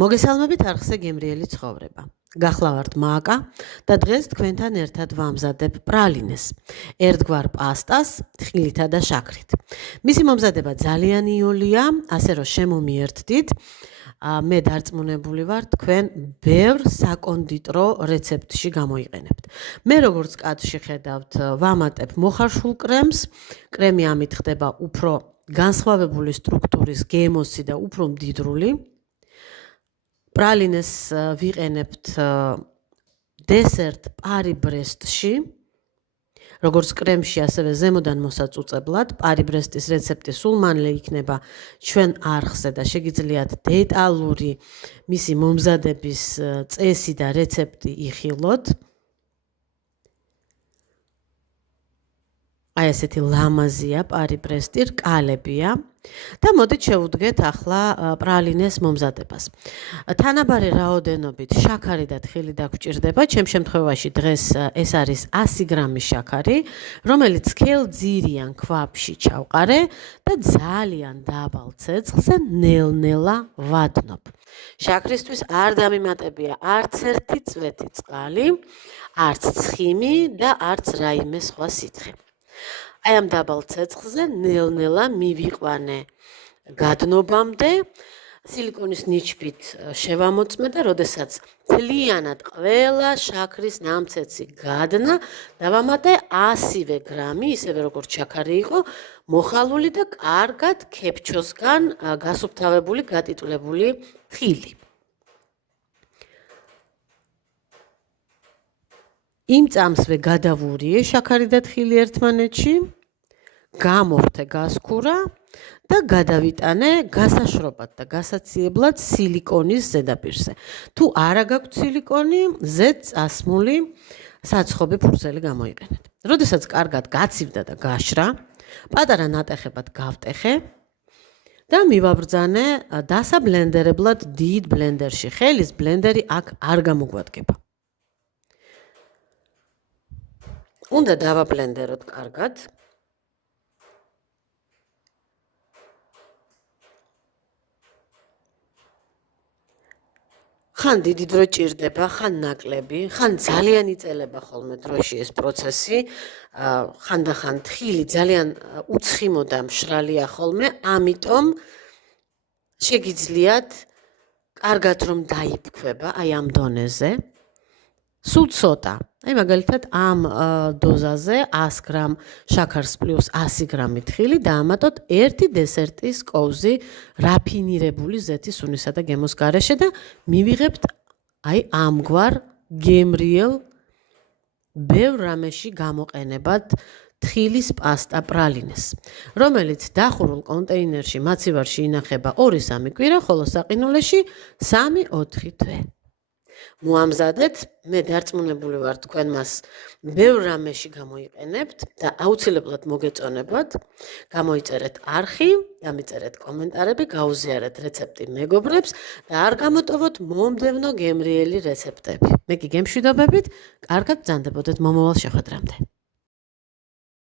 მოგესალმებით არხზე გემრიელი ცხოვრება. გახლავართ მააკა და დღეს თქვენთან ერთად ვამზადებ პრალინეს. ერთგვარ პასტას თხილითა და შაქრით. მისი მომზადება ძალიან იოლია, ასე რომ შემომიერთდით. მე დარწმუნებული ვარ, თქვენ ბევრ საკონდიტრო რეცეპტში გამოიყენებთ. მე როგორც კადრში ხედავთ, ვამატებ მოხარშულ კრემს. კრემი ამით ხდება უფრო განსხვავებული სტრუქტურის გემოსი და უფრო მდიდრული. პრალინეს ვიყენებთ დესერტ პარი-ბრესტში, როგორც კრემში, ასევე ზემოდან მოსაწუწებლად. პარი-ბრესტის რეცეპტი სულ მალე იქნება ჩვენ არხზე და შეგიძლიათ დეტალური მისი მომზადების წესი და რეცეპტი იხილოთ. აი ესეთი ლამაზია პარი-ბრესტი, რკალებია და მოდით შევუდგეთ ახლა პრალინეს მომზადებას. თანაბარი რაოდენობით შაქარი და თხილი დაგვჭირდება. ჩემ შემთხვევაში დღეს ეს არის 100 გრამი შაქარი, რომელიც სქელძირიან ქვაბში ჩავყარე და ძალიან დაბალ ცეცხლზე ნელ-ნელა ვადნობ. შაქრისთვის არ დამიმატებია არც ერთი წვეთი წყალი, არც ცხიმი და არც რაიმე სხვა სითხე. აი ამ დაბალ ცეცხლზე ნელ-ნელა მივიყვანე გადნობამდე, სილიკონის ნიჩბით შევამოწმე და როდესაც მთლიანად ყველა შაქრის ნამცეცი გადნა, დავამატე 100 გრამი, ისევე როგორც შაქარი იყო, მოხალული და კარგად ქეფჩოსგან გასუფთავებული, გატიტულებული თხილი. იმ წამსვე გადავურიე შაქარი და თხილი ერთმანეთში, გამორთე გასქურა და გადავიტანე გასაშრობად და გასაციებლად სილიკონის ზედაპირზე. თუ არა გაქვთ სილიკონი, ზედ წასმული საცხობი ფურცელი გამოიყენეთ. როდესაც კარგად გაცივდა და გაშრა, პატარა ნატეხებად გავტეხე და მივაბრძანე დასაბლენდერებლად დიდ ბლენდერში. ხელის ბლენდერი აქ არ გამოგვადგება. უნდა დავაბლენდეროთ კარგად. ხან დიდი დრო ჭირდება, ხან ნაკლები, ხან ძალიან იწელება ხოლმე დროში ეს პროცესი, ხანდახან თხილი ძალიან უცხიმო და მშრალია ხოლმე, ამიტომ შეგიძლიათ კარგად რომ დაიფქვება აი ამ დონეზე. სულ ცოტა. აი მაგალითად ამ დოზაზე 100 გრამ შაქარს პლუს 100 გრამი თხილი დაამატოთ 1 დესერტის კოვზი რაფინირებული ზეთის სუნისა და გემოს გარეშე და მივიღებთ აი ამგვარ გემრიელ ბევრ რამეში გამოყენებად თხილის პასტა პრალინეს, რომელიც დახურულ კონტეინერში მაცივარში ინახება 2-3 კვირა, ხოლო საყინულეში 3-4 თვე. მოამზადეთ, მე დარწმუნებული ვარ თქვენ მას ბევრ რამეში გამოიყენებთ და აუცილებლად მოგეწონებათ. გამოიწერეთ არხი, დამიწერეთ კომენტარები, გაუზიარეთ რეცეპტი მეგობრებს და არ გამოტოვოთ მომდევნო გემრიელი რეცეპტები. მე კი გემშვიდობებით, კარგად ბრძანდებოდეთ მომავალ შეხვედრამდე.